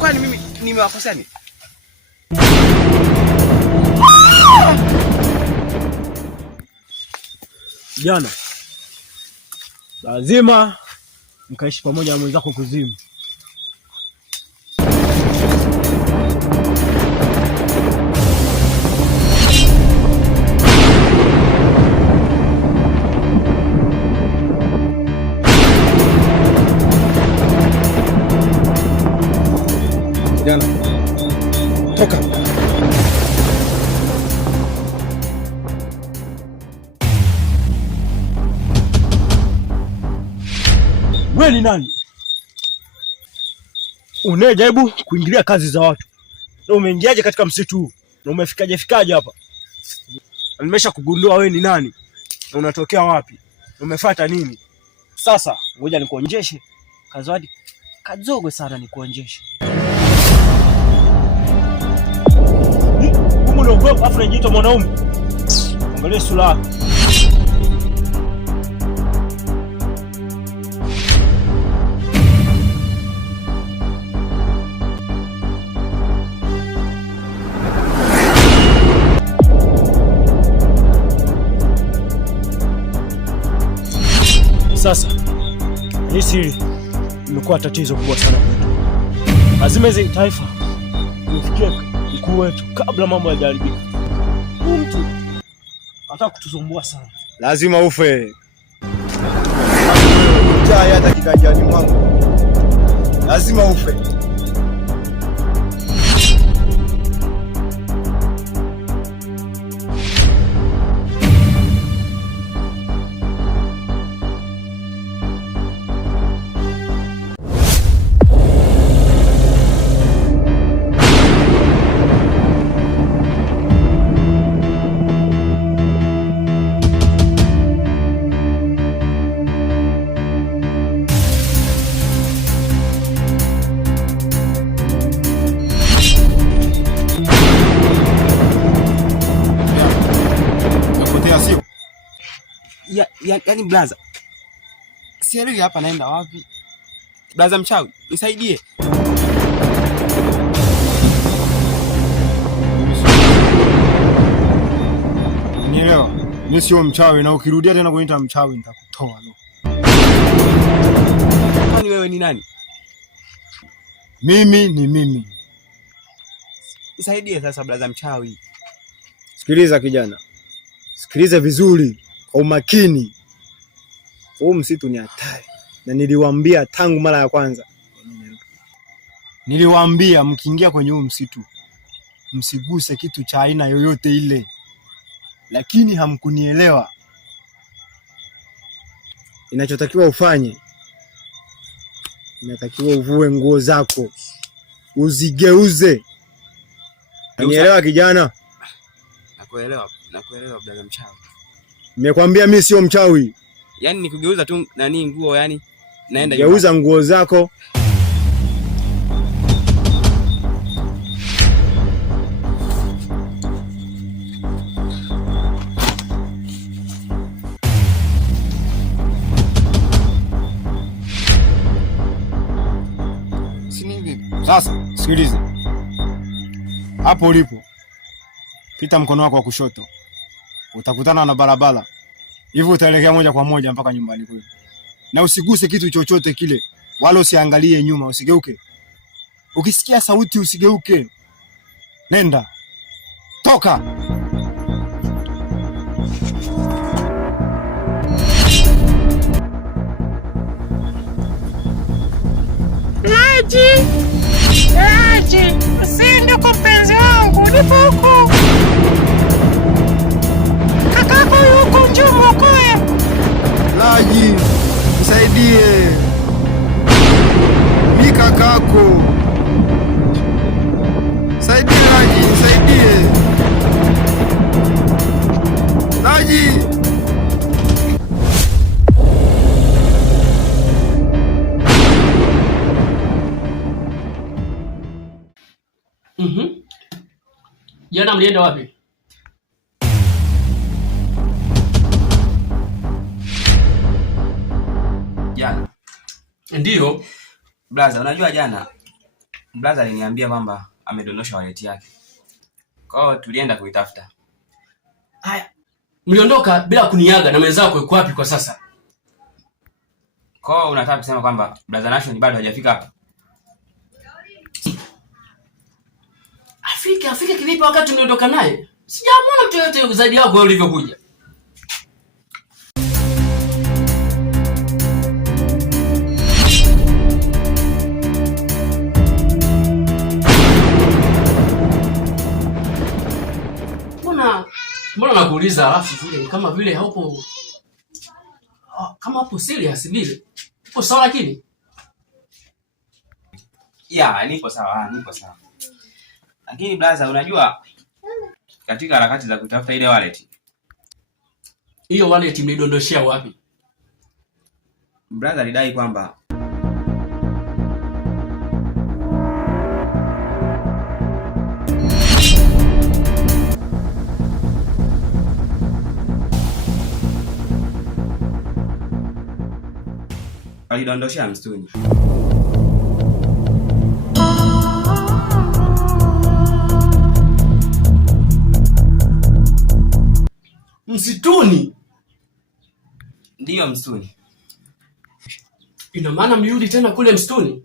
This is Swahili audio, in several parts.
Kwani mimi nimewakosea nini? Jana lazima mkaishi pamoja na mwenzako kuzimu. Jana, toka. Wewe ni nani? Unajaribu kuingilia kazi za watu. Na umeingiaje katika msitu huu? Na umefikaje hapa? Nimesha kugundua wewe ni nani. Na unatokea wapi? Na umefuata nini? Sasa ngoja nikuonjeshe kazawadi kadogo sana nikuonjeshe. Huko ndio ugopa afu unajiita mwanaume. Angalia sura yako. Sasa hii siri imekuwa tatizo kubwa sana kwetu. Lazima hizi taifa ifikie mkuu wetu kabla mambo hayajaribika. Huyu mtu anataka kutusumbua sana. Lazima ufe. Mtaa hata kiganjani mwangu. Lazima ufe. Yaani blaza, sielewi hapa naenda wapi. Blaza mchawi, nisaidie. Unielewa? Mimi sio mchawi na ukirudia tena kuniita mchawi nitakutoa no. Kwani wewe ni nani? Mimi ni mimi. Nisaidie sasa blaza mchawi. Sikiliza kijana. Sikiliza vizuri kwa umakini. Huu msitu ni hatari. Na niliwaambia tangu mara ya kwanza. Niliwaambia mkiingia kwenye huu msitu msiguse kitu cha aina yoyote ile. Lakini hamkunielewa. Inachotakiwa ufanye, inatakiwa uvue nguo zako. Uzigeuze. Unielewa kijana? Nakuelewa blaza mchawi. Nimekwambia mimi sio mchawi. Yaani nikugeuza tu nani nguo yani naenda geuza nguo zako. Sasa sikiliza. Hapo ulipo pita mkono wako wa kushoto. Utakutana na barabara. Hivyo utaelekea moja kwa moja mpaka nyumbani kwenu. Na usiguse kitu chochote kile, wala usiangalie nyuma, usigeuke. Ukisikia sauti usigeuke. Nenda. Toka. Aje, usiende kwa mpenzi wangu, nipo huko. Kakako yuko, njoo mwokoe. Laji, nisaidie. Ni kakako. Saidia Laji, nisaidie. Laji. Jana mlienda wapi? Jana. Ndio. Blaza, unajua jana Blaza aliniambia kwamba amedondosha wallet yake. Kwa hiyo tulienda kuitafuta. Haya. Mliondoka bila kuniaga na mwenzako yuko wapi kwa sasa? Kwa hiyo unataka kusema kwamba Blaza Nation bado hajafika hapa? Afike kivipi wakati mliondoka naye? Sijamuona mtu yote zaidi yako wewe ulivyokuja. Mbona nakuuliza alafu vile kama vile haupo kama hapo serious vile. Upo sawa lakini? Ya, nipo sawa. Lakini Blaza, unajua katika harakati za kutafuta ile wallet. Hiyo wallet mlidondoshia wapi? Blaza alidai kwamba alidondoshia msituni. Msituni? Ndiyo, msituni. Ina maana mliudi tena kule msituni?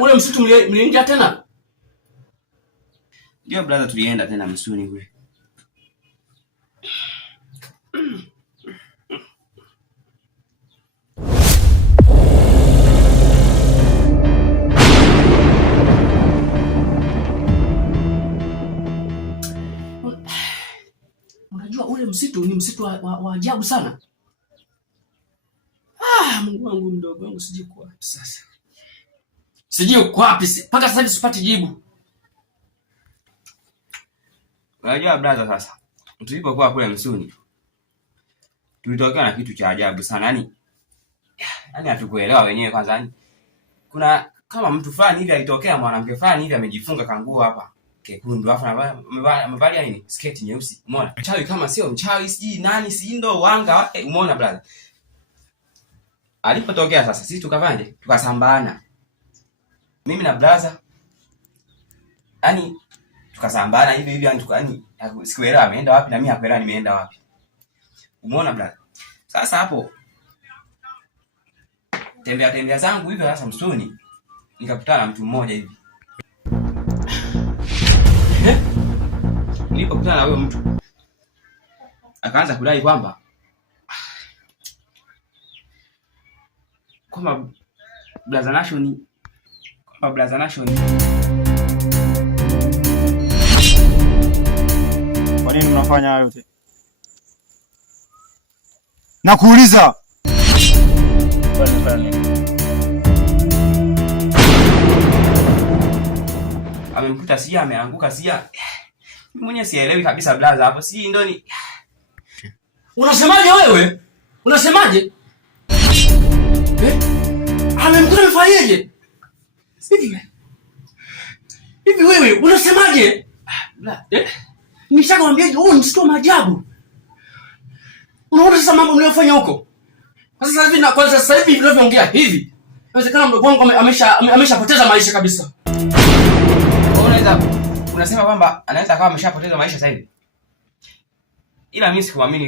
Ule msitu mliingia tena? Ndio brother, tulienda tena msituni kule. Unajua ule msitu ni msitu wa ajabu sana. Mungu wangu, mdogo wangu sijui kwa wapi sasa. Sijui kwa wapi mpaka sasa hivi sipati jibu. Unajua brother, sasa tulipokuwa kule msituni tulitokea na kitu cha ajabu sana. Yaani hatukuelewa wenyewe kwanza. Yaani kuna kama mtu fulani hivi alitokea, mwanamke fulani hivi amejifunga kanguo hapa kekundu, afa amevalia nini, sketi nyeusi. Umeona? Mchawi kama sio mchawi, siji nani, si ndo wanga. Umeona brother? Alipotokea sasa sisi tukafanye, tukasambana. Mimi na brother tukasambana hivi yani sikuelewa ameenda wapi na mimi hakuelewa nimeenda wapi. Umeona brother? Sasa hapo tembea zangu hivyo sasa msituni nikakutana na mtu mmoja hivi. Nilipokutana na huyo mtu akaanza kudai kwamba Blaza Nation. Kwa nini unafanya hayo yote? Nakuuliza. Amemkuta Sia, ameanguka Sia. Mimi mwenyewe sielewi kabisa blaza hapo. Si ndo ni Unasemaje wewe? Unasemaje? Amemkuta mfanyeje? Hivi wewe unasemaje? Nishakwambia huu ni msitu wa maajabu. Unaona sasa mambo mliyofanya huko? Sasa hivi na kwanza sasa hivi tunavyoongea hivi, inawezekana mdogo wangu ameshapoteza maisha kabisa. Unasema kwamba anaweza kama ameshapoteza maisha sasa hivi? Ila mimi sikumwamini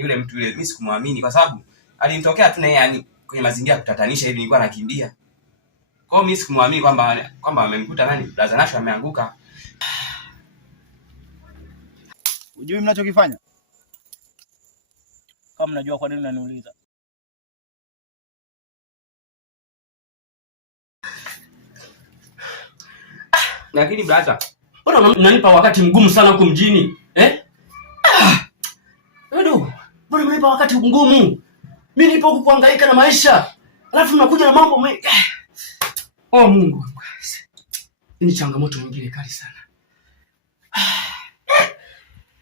yule mtu yule, mimi sikumwamini kwa sababu alinitokea tu na yeye kwenye mazingira kutatanisha hivi, nilikuwa nakimbia. Kwa hiyo mimi sikumwamini kwamba amemkuta nani Blaza Nation ameanguka. Unajui mnachokifanya? Kama mnajua kwa nini unaniuliza? Lakini brother, mbona unanipa wakati mgumu sana huko mjini? Mbona unanipa wakati mgumu? Mimi nipo huku kuhangaika na maisha. Alafu mnakuja na mambo Oh Mungu. Ni changamoto nyingine kali sana.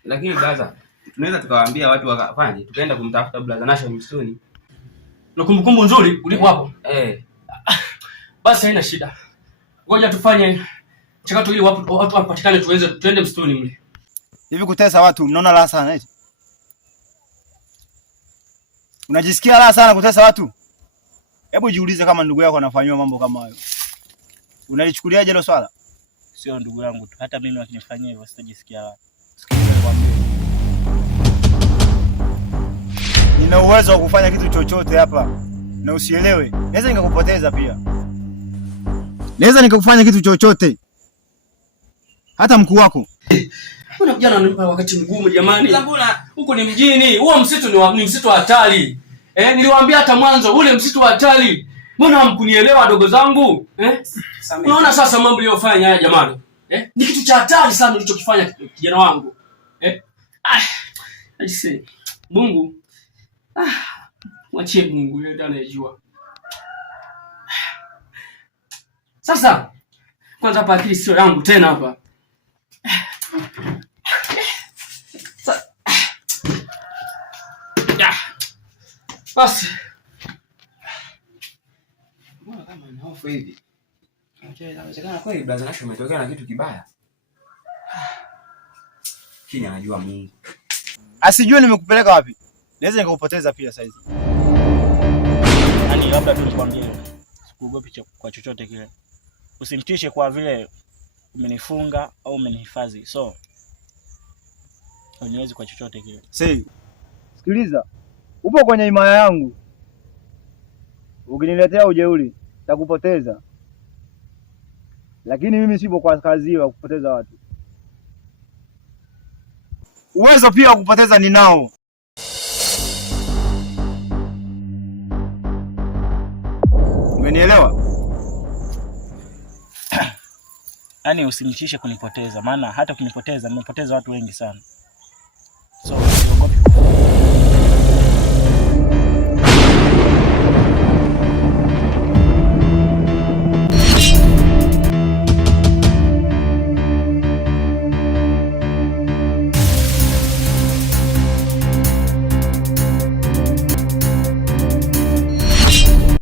Lakini brother, tunaweza tukawaambia watu wakafanye, tukaenda kumtafuta Blaza Nation msituni. Na kumbukumbu nzuri ulipo hapo. Eh. Basi haina shida. Ngoja tufanye chakato ili watu wapatikane tuende msituni mle. Hivi kutesa watu mnaona raha sana eti? Unajisikia raha sana kutesa watu? Hebu jiulize kama ndugu yako anafanywa mambo kama hayo. Unalichukuliaje hilo swala? Sio ndugu yangu tu, hata mimi wakinifanyia hivyo sitajisikia raha. Sikiliza nikwambie. Nina uwezo wa kufanya kitu chochote hapa. Na usielewe. Naweza nikakupoteza pia. Naweza nikakufanya kitu chochote. Hata mkuu wako. Mbona kijana ananipa wakati mgumu jamani? Mbona huko ni mjini? Huo msitu ni msitu hatari. Niliwaambia hata mwanzo ule msitu hatari. Mbona hamkunielewa dogo zangu? Unaona sasa mambo aliyofanya haya jamani? Ni kitu cha hatari sana ulichokifanya kijana wangu. Aise. Mungu. Mwachie Mungu yeye ndiye anayejua. Sasa kwanza hapa akili sio yangu tena hapa. Basi. Mbona kama ana hofu hivi? Inawezekana kweli brother Nasho umetokea na kitu kibaya. Kini anajua Mungu. Asijue nimekupeleka wapi. Naweza nikakupoteza pia saizi. Yaani labda tu nikwambie, sikuogopi kwa chochote kile. Usinitishe kwa vile umenifunga au umenihifadhi. So uniwezi kwa chochote kile. Sikiliza. Upo kwenye himaya yangu. Ukiniletea ujeuri, nitakupoteza. Lakini mimi sipo kwa kazi hiyo ya kupoteza watu. Uwezo pia wa kupoteza ninao. Umenielewa? Yaani usinitishe kunipoteza, maana hata ukinipoteza nimepoteza watu wengi sana.